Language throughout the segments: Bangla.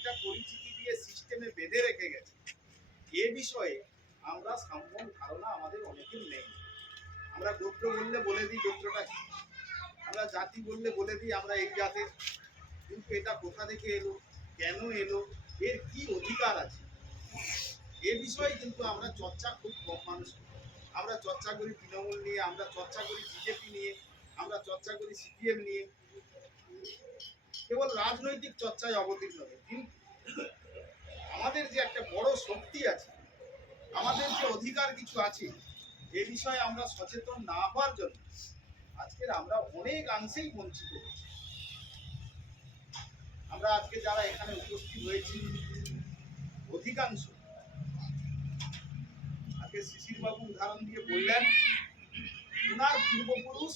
একটা পরিচিতি দিয়ে সিস্টেমে বেঁধে রেখে গেছে। এ বিষয়ে আমরা সাম্যক ধারণা আমাদের অনেকের নেই। আমরা গোত্র বললে বলে দিই গোত্রটা কি? আমরা জাতি বললে বলে দিই আমরা এই জাতের। কিন্তু এটা কোথা থেকে এলো? কেন এলো? এর কি অধিকার আছে? এ বিষয়ে কিন্তু আমরা চর্চা খুব কম মানুষ। আমরা চর্চা করি তৃণমূল নিয়ে, আমরা চর্চা করি বিজেপি নিয়ে, আমরা চর্চা করি সিপিএম নিয়ে। কেবল রাজনৈতিক চর্চায় অবতীর্ণ কিন্তু আমাদের যে একটা বড় শক্তি আছে, আমাদের যে অধিকার কিছু আছে, এ বিষয়ে আমরা সচেতন না হওয়ার জন্য আজকের আমরা অনেকাংশেই বঞ্চিত হচ্ছি আমরা আজকে যারা এখানে উপস্থিত হয়েছি, অধিকাংশ, আজকে শিশির বাবু উদাহরণ দিয়ে বললেন, উনার পূর্বপুরুষ,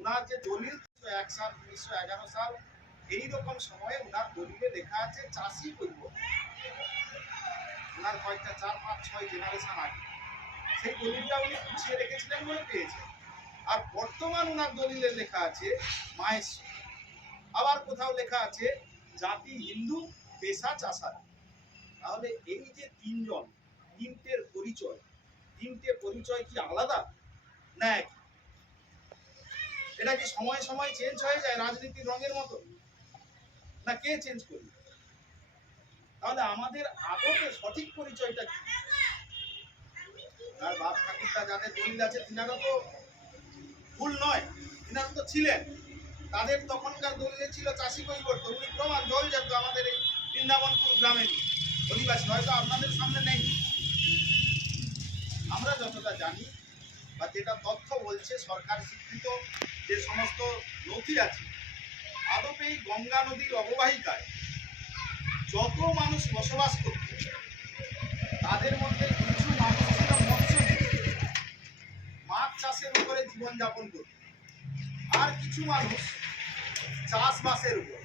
উনার যে দলিল এক সাল উনিশশো এগারো সাল এইরকম সময়ে উনার দলিলে লেখা আছে, চাষি করব। উনার কয়েকটা চার, পাঁচ, ছয় জেনারেশন আগে। সেই দলিলটা উনি গুছিয়ে রেখেছিলেন বলে আর বর্তমান উনার দলিলে লেখা আছে আবার কোথাও লেখা আছে, জাতি হিন্দু, পেশা চাষার। তাহলে এই যে তিনজন, তিনটের পরিচয়, তিনটে পরিচয় কি আলাদা? না এক এটা কি সময় সময় চেঞ্জ হয়ে যায় রাজনীতির রঙের মতো? না কে চেঞ্জ করবে? তাহলে আমাদের আদতে সঠিক পরিচয়টা কি? আর বাপ ঠাকুরটা যাদের দলিল আছে, তিনারা তো ভুল নয়। তিনারা তো ছিলেন। তাদের তখনকার দলিলে ছিল চাষি কৈবর্ত উনি প্রমাণ, জল যেত আমাদের এই বৃন্দাবনপুর গ্রামের অধিবাসী। হয়তো আপনাদের সামনে নেই। আমরা যতটা জানি বা যেটা তথ্য বলছে, সরকার স্বীকৃত যে সমস্ত নথি আছে, আদপে এই গঙ্গা নদীর অববাহিকায় যত মানুষ বসবাস করত, তাদের মধ্যে কিছু মানুষ ছিল মৎস্যজীবী। মাছ চাষের উপরে জীবনযাপন করত। আর কিছু মানুষ চাষবাসের উপর।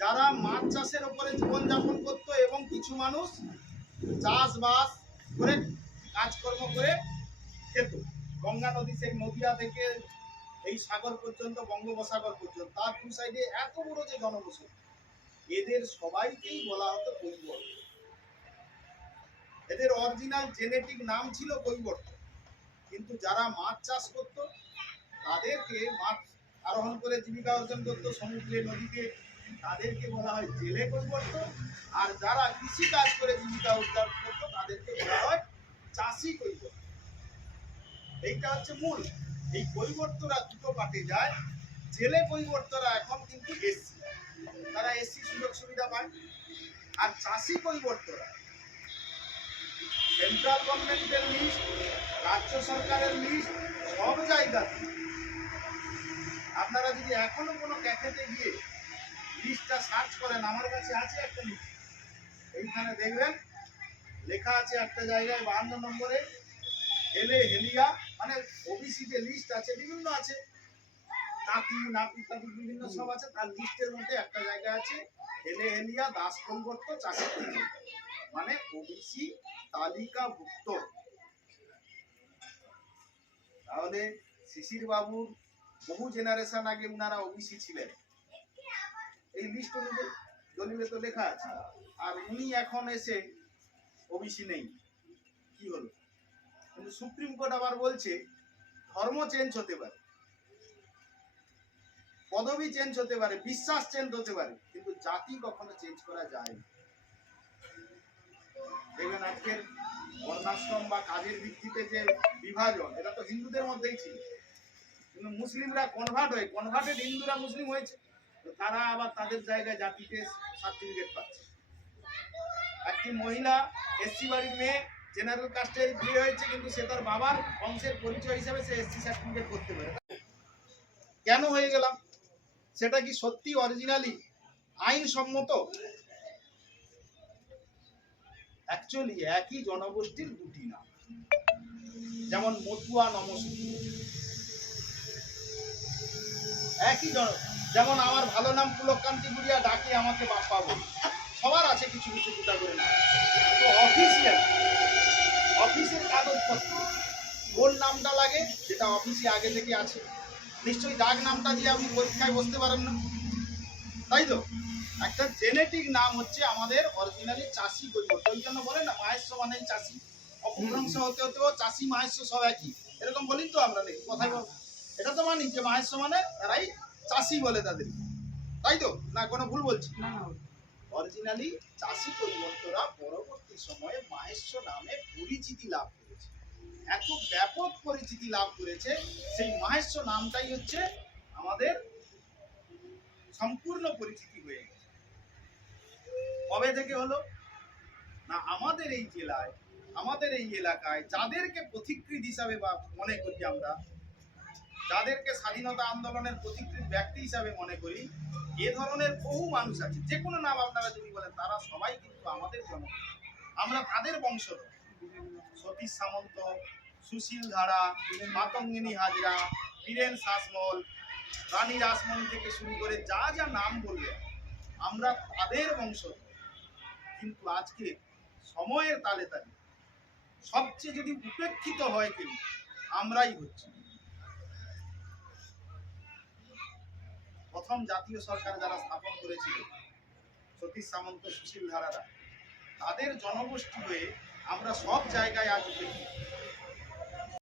যারা মাছ চাষের উপরে জীবনযাপন করত এবং কিছু মানুষ চাষবাস করে কাজকর্ম করে খেত। গঙ্গা নদী সেই নদিয়া থেকে এই সাগর পর্যন্ত, বঙ্গোপসাগর পর্যন্ত, তার দু সাইডে এত বড় যে জনবসতি। এদের সবাইকেই বলা হতো কৈবর্ত। এদের অরিজিনাল জেনেটিক নাম ছিল কৈবর্ত। কিন্তু যারা মাছ চাষ করত, তাদেরকে মাছ আরোহণ করে জীবিকা অর্জন করত, সমুদ্রে, নদীতে তাদেরকে বলা হয় জেলে কৈবর্ত আর যারা কৃষি কাজ করে জীবিকা অর্জন করতো, তাদেরকে বলা হয় চাষি কৈবর্ত এইটা হচ্ছে মূল। এই কৈবর্তরা দুটো পাটে যায়। জেলে কৈবর্তরা এখন কিন্তু এসসি। তারা এসসি সুযোগ সুবিধা পায়। আর চাষি কৈবর্তরা সেন্ট্রাল গভর্নমেন্টের লিস্ট রাজ্য সরকারের লিস্ট সব জায়গাতে আপনারা যদি এখনও কোনো ক্যাফেতে গিয়ে লিস্টটা সার্চ করেন আমার কাছে আছে একটা লিস্ট এইখানে দেখবেন লেখা আছে একটা জায়গায় বাহান্ন নম্বরে হেলে হেলিয়া মানে ওবিসি যে লিস্ট আছে বিভিন্ন আছে। তাঁতি নাতি তাঁতি বিভিন্ন সব আছে তার লিস্টের মধ্যে একটা জায়গা আছে হেলে হেলিয়া দাস কৈবর্ত চাষি। মানে ওবিসি তালিকাভুক্ত। তাহলে শিশির বাবুর বহু জেনারেশন আগে উনারা ওবিসি ছিলেন। এই লিস্ট অনুযায়ী দলিলে তো লেখা আছে। আর উনি এখন এসে ওবিসি নেই। কি হলো? কিন্তু সুপ্রিম কোর্ট আবার বলছে, ধর্ম চেঞ্জ হতে পারে। পদবি চেঞ্জ হতে পারে, বিশ্বাস চেঞ্জ হতে পারে, কিন্তু জাতি কখনো চেঞ্জ করা যায় না। দেখবেন আজকের বর্ণাশ্রম বা কাজের ভিত্তিতে যে বিভাজন, এটা তো হিন্দুদের মধ্যেই ছিল। কিন্তু মুসলিমরা কনভার্ট হয়ে কনভার্টেড হিন্দুরা মুসলিম হয়েছে। তারা আবার তাদের জায়গায় জাতিতে সার্টিফিকেট পাচ্ছে। একটি মহিলা এসসি বাড়ির মেয়ে জেনারেল কাস্টে বিয়ে হয়েছে, কিন্তু সে তার বাবার বংশের পরিচয় হিসাবে সে এসসি সার্টিফিকেট করতে পারে। কেন হয়ে গেলাম? সেটা কি সত্যি অরিজিনালি আইনসম্মত? অ্যাকচুয়ালি একই জনগোষ্ঠীর দুটি নাম। যেমন মতুয়া নমসূত্র একই জন যেমন আমার ভালো নাম পুলকান্তি গুড়িয়া, ডাকে আমাকে বাপ্পা বলে। সবার আছে কিছু কিছু দুটা করে তো অফিসিয়াল, অফিসের কাগজপত্র কোন নামটা লাগে যেটা অফিসে আগে থেকে আছে। নিশ্চয়ই ডাক নামটা দিয়ে আপনি পরীক্ষায় বসতে পারেন না। তাই তো? একটা জেনেটিক নাম হচ্ছে আমাদের অরিজিনালি চাষি পরিবর্তন। ওই জন্য বলে না মাহেশ্ব মানেই চাষি। অপভ্রংশ হতে হতেও চাষি মাহেশ্ব সব একই। এরকম বলি তো আমরা নাকি কথাই এটা তো মানি যে মাহেশ্ব মানে তারাই চাষি বলে তাদের। তাই তো? না কোনো ভুল বলছি? না না অরিজিনালি চাষি পরিবর্তরা পরবর্তী সময়ে মাহেশ্ব নামে পরিচিতি লাভ করেছে। এত ব্যাপক পরিচিতি লাভ করেছে সেই মাহেশ্ব নামটাই হচ্ছে আমাদের সম্পূর্ণ পরিচিতি হয়ে গেছে। কবে থেকে হলো? না আমাদের এই জেলায় আমাদের এই এলাকায় যাদেরকে পথিকৃত হিসাবে বা মনে করি আমরা যাদেরকে স্বাধীনতা আন্দোলনের পথিকৃত ব্যক্তি হিসাবে মনে করি, এ ধরনের বহু মানুষ আছে। যে কোনো নাম আপনারা যদি বলেন, তারা সবাই কিন্তু আমাদের জন আমরা তাদের বংশধর। সতীশ সামন্ত, সুশীল ধারা, মাতঙ্গিনী হাজরা, বীরেন শাসমল, রানী রাসমণি থেকে শুরু করে যা যা নাম বললেন, আমরা তাদের বংশধর। কিন্তু আজকে সময়ের তালে তালে, সবচেয়ে যদি উপেক্ষিত হয় কেউ আমরাই হচ্ছি। প্রথম জাতীয় সরকার যারা স্থাপন করেছিল, সতীশ সামন্ত, সুশীল ধারারা, তাদের জনগোষ্ঠী হয়ে আমরা সব জায়গায় আজ দেখি।